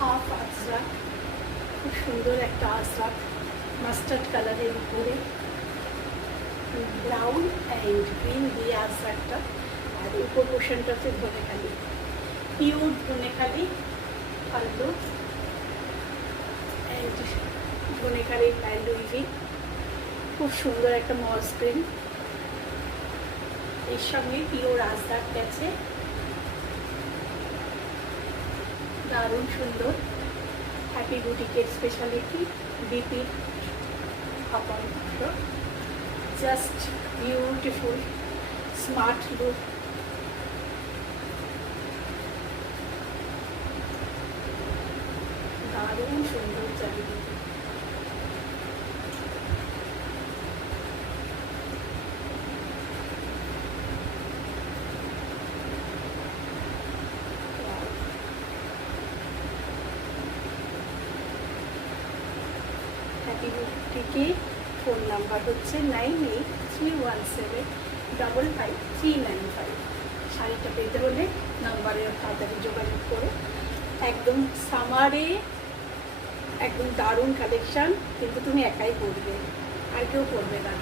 Half Ajrak, খুব সুন্দর একটা আজরাক মাস্টার্ড কালারের উপরে ব্রাউন অ্যান্ড গ্রিন দিয়ে আজরাকটা, আর উপর পোর্শনটা হচ্ছে Dhaniakhali, pure Dhaniakhali pallu and Dhaniakhali pallu weaving, খুব সুন্দর একটা মস গ্রিন, এর সঙ্গে পিওর আজরাক গেছে, দারুণ সুন্দর। হ্যাপি বুটিকের স্পেশালিটি বিপির আপন, জাস্ট বিউটিফুল স্মার্ট লুক। দারুণ সুন্দর চারিদিকে। হ্যাপি বুটিকে ফোন নাম্বার হচ্ছে 9831755395। শাড়িটা পেতে হলে নাম্বারে তাড়াতাড়ি যোগাযোগ করো। একদম সামারে একদম দারুণ কালেকশান, কিন্তু তুমি একাই পরবে, আর কেউ পরবে না।